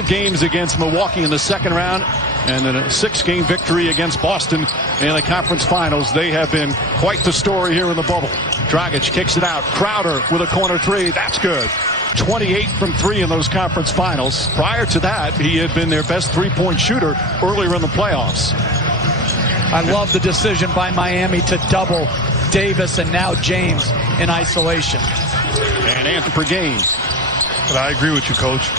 5 games against Milwaukee in the second round, and then a 6-game victory against Boston in the conference finals. They have been quite the story here in the bubble. Dragic kicks it out. Crowder with a corner three. That's good. 28 from 3 in those conference finals. Prior to that, he had been their best three-point shooter earlier in the playoffs. I love the decision by Miami to double Davis and now James in isolation. And Anthony per game. But I agree with you, Coach.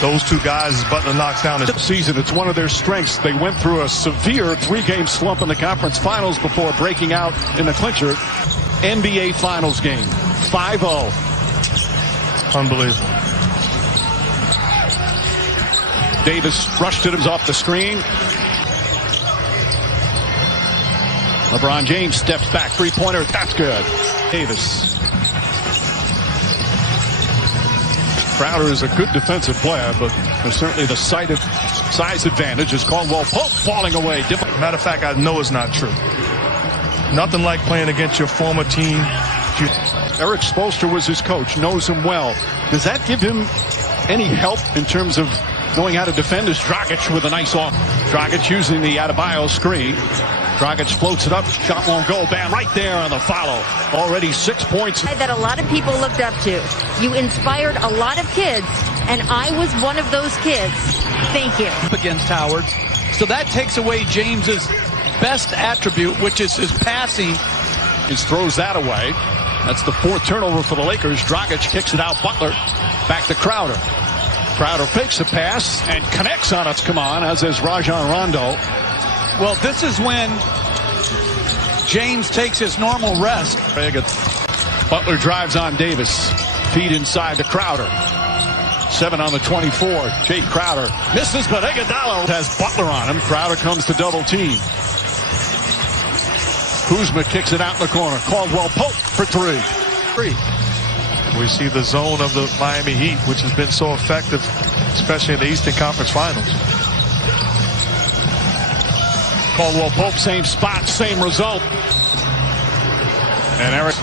Those two guys, as Butler knocks down This season, it's one of their strengths. They went through a severe 3-game slump in the conference finals before breaking out in the clincher. NBA Finals game, 5-0. Unbelievable. Davis rushed it off the screen. LeBron James steps back, three-pointer, that's good. Davis. Crowder is a good defensive player, but there's certainly the size advantage. Is Caldwell Pope falling away. Matter of fact, I know it's not true. Nothing like playing against your former team. Eric Spoelstra was his coach, knows him well. Does that give him any help in terms of knowing how to defend? Is Dragic with a nice off. Dragic using the Adebayo screen. Dragic floats it up, shot won't go. Bam, right there on the follow. Already 6 points. That a lot of people looked up to. You inspired a lot of kids, and I was one of those kids. Thank you. Against Howard. So that takes away James's best attribute, which is his passing. Just throws that away. That's the 4th turnover for the Lakers. Dragic kicks it out. Butler back to Crowder. Crowder fakes a pass and connects on it. Come on, as is Rajon Rondo. Well, this is when James takes his normal rest. Butler drives on Davis. Feed inside to Crowder. 7 on the 24. Jake Crowder misses, but Iguodala has Butler on him. Crowder comes to double team. Kuzma kicks it out in the corner. Caldwell Pope for 3. We see the zone of the Miami Heat, which has been so effective, especially in the Eastern Conference Finals. Caldwell Pope, same spot, same result. And Eric,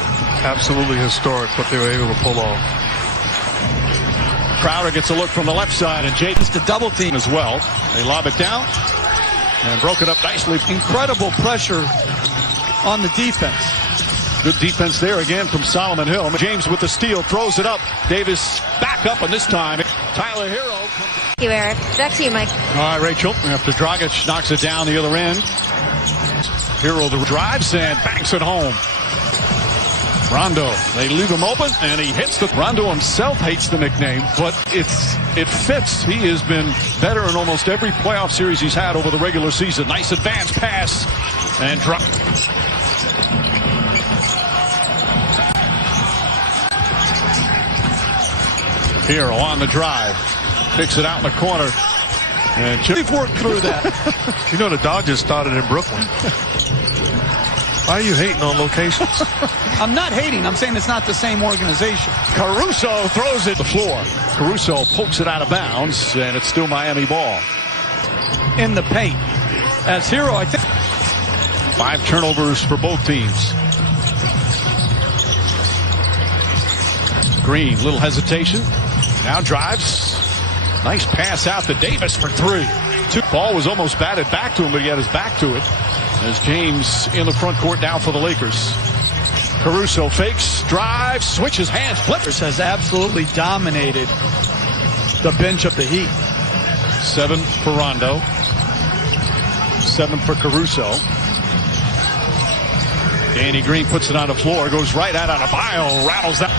absolutely historic what they were able to pull off. Crowder gets a look from the left side, and James to double team as well. They lob it down and broke it up nicely. Incredible pressure on the defense. Good defense there again from Solomon Hill. James with the steal, throws it up. Davis back up, and this time Tyler Hero. Thank you, Eric. Back to you, Mike. All right, Rachel. After Dragic knocks it down the other end, Hero the drives and banks it home. Rondo, they leave him open, and he hits the. Rondo himself hates the nickname, but it fits. He has been better in almost every playoff series he's had over the regular season. Nice advance pass and drop. Hero on the drive, kicks it out in the corner, and We've worked through that. You know the Dodgers started in Brooklyn. Why are you hating on locations? I'm not hating. I'm saying it's not the same organization. Caruso throws it to the floor. Caruso pokes it out of bounds, and it's still Miami ball. In the paint. As Hero, I think. 5 turnovers for both teams. Green, little hesitation. Now drives. Nice pass out to Davis for 3. Ball was almost batted back to him, but he had his back to it. As James in the front court now for the Lakers. Caruso fakes, drives, switches hands. Clippers has absolutely dominated the bench of the Heat. 7 for Rondo. 7 for Caruso. Danny Green puts it on the floor, goes right out on a bio, rattles that.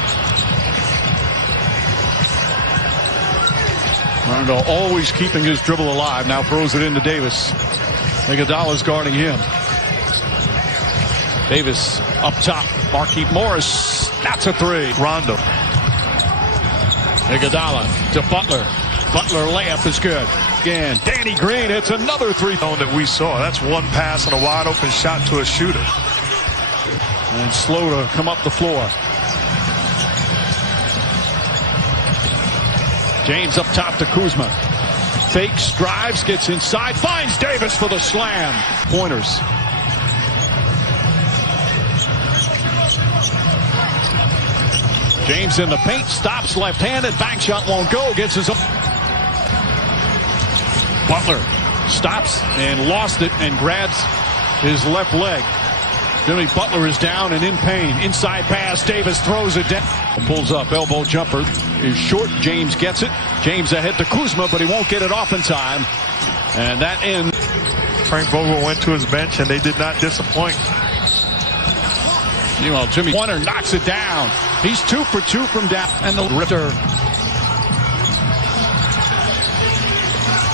Rondo always keeping his dribble alive. Now throws it into Davis. Iguodala's guarding him. Davis up top. Markieff Morris. That's a 3. Rondo. Iguodala to Butler. Butler layup is good. Again, Danny Green hits another 3. That we saw. That's one pass and a wide open shot to a shooter. And slow to come up the floor. James up top to Kuzma. Fakes, drives, gets inside, finds Davis for the slam. Pointers. James in the paint, stops left-handed, bank shot won't go, gets his own. Butler stops and lost it and grabs his left leg. Jimmy Butler is down and in pain. Inside pass. Davis throws it down. Pulls up. Elbow jumper is short. James gets it. James ahead to Kuzma, but he won't get it off in time. And that ends. Frank Vogel went to his bench, and they did not disappoint. Meanwhile, Jimmy Warner knocks it down. He's 2 for 2 from down. And the ripper.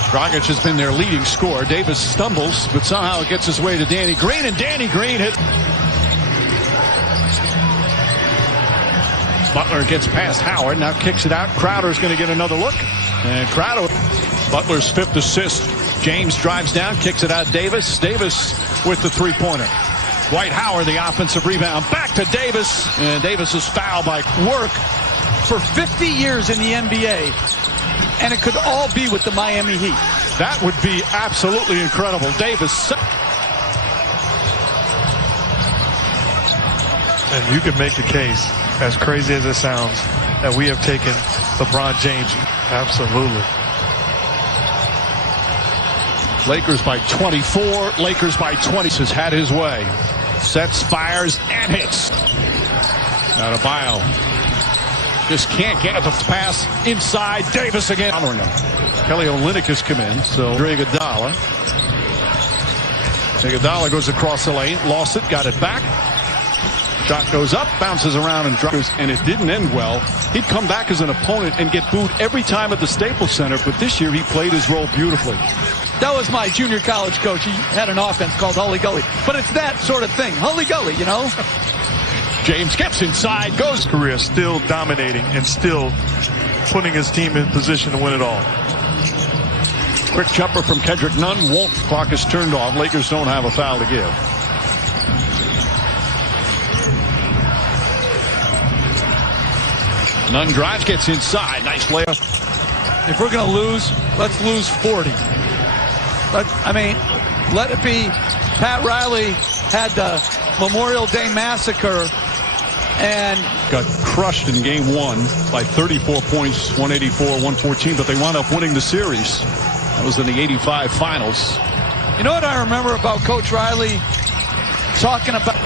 Dragic has been their leading scorer. Davis stumbles, but somehow it gets his way to Danny Green, and Danny Green hit. Butler gets past Howard, now kicks it out. Crowder's going to get another look. And Crowder, Butler's 5th assist. James drives down, kicks it out. Davis with the three-pointer. Dwight Howard, the offensive rebound. Back to Davis, and Davis is fouled by work. For 50 years in the NBA, and it could all be with the Miami Heat. That would be absolutely incredible. Davis. And you can make the case, as crazy as it sounds, that we have taken LeBron James. Absolutely. Lakers by 24. Lakers by 20. Has had his way. Sets, fires, and hits. Adebayo just can't get the pass inside. Davis again. Kelly Olynyk has come in. So Iguodala. Iguodala goes across the lane. Lost it. Got it back. Shot goes up. Bounces around and drops. And it didn't end well. He'd come back as an opponent and get booed every time at the Staples Center. But this year he played his role beautifully. That was my junior college coach. He had an offense called Hully Gully. But it's that sort of thing. Hully Gully, you know. James gets inside, goes. Career still dominating and still putting his team in position to win it all. Quick jumper from Kendrick Nunn. Won't. Clock is turned off. Lakers don't have a foul to give. Nunn drives, gets inside. Nice layup. If we're going to lose, let's lose 40. Let it be. Pat Riley had the Memorial Day Massacre and got crushed in game 1 by 34 points, 184-114, but they wound up winning the series. That was in the 85 finals. You know what I remember about Coach Riley talking about?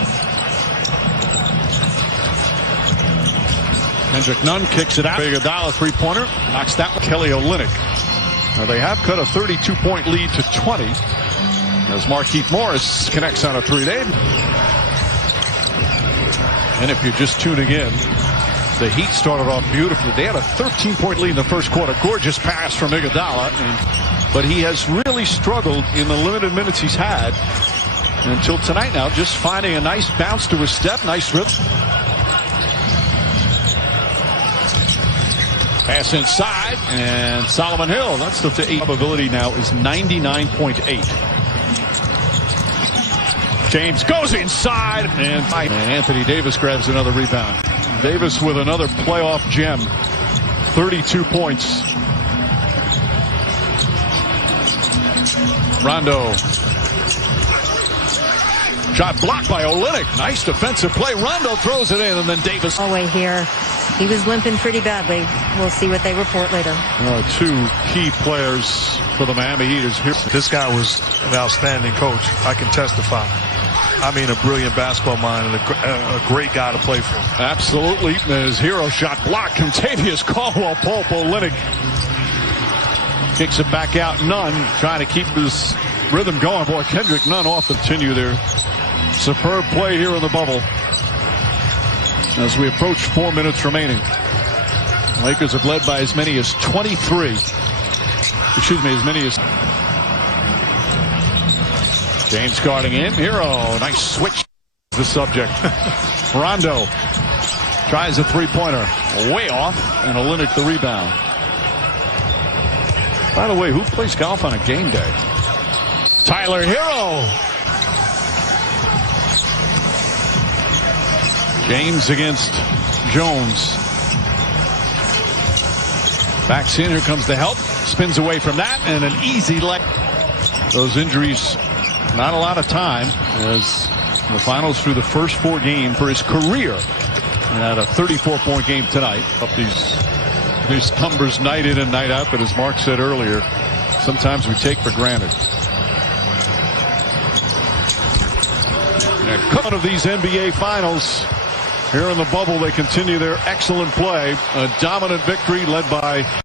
Kendrick Nunn kicks it out. Iguodala three-pointer. Knocks that one. Kelly Olynyk. Now they have cut a 32-point lead to 20 as Markieff Morris connects on a three-day. And if you're just tuning in, the Heat started off beautifully. They had a 13-point lead in the first quarter. Gorgeous pass from Iguodala. But he has really struggled in the limited minutes he's had until tonight now, just finding a nice bounce to his step, nice rhythm. Pass inside, and Solomon Hill. That's the 8. Probability now is 99.8. James goes inside, and Anthony Davis grabs another rebound. Davis with another playoff gem. 32 points. Rondo. Shot blocked by Olynyk. Nice defensive play. Rondo throws it in, and then Davis. Away here. He was limping pretty badly. We'll see what they report later. 2 key players for the Miami Heat is here. This guy was an outstanding coach. I can testify. I mean, a brilliant basketball mind and a great guy to play for. Absolutely. His hero shot blocked. Contavious Caldwell Pope. Olynyk kicks it back out. Nunn trying to keep his rhythm going. Boy, Kendrick Nunn off the continue there. Superb play here in the bubble. As we approach 4 minutes remaining. Lakers have led by as many as 23. Excuse me, as many as. James guarding in. Hero. Nice switch. The subject. Rondo tries a three-pointer. Way off. And Olynyk the rebound. By the way, who plays golf on a game day? Tyler Hero. James against Jones. Backs in. Here comes the help. Spins away from that. And an easy leg. Those injuries, not a lot of time as the finals through the first 4 games for his career. And had a 34-point game tonight. Up these numbers night in and night out. But as Mark said earlier, sometimes we take for granted. And one of these NBA Finals here in the bubble, they continue their excellent play. A dominant victory led by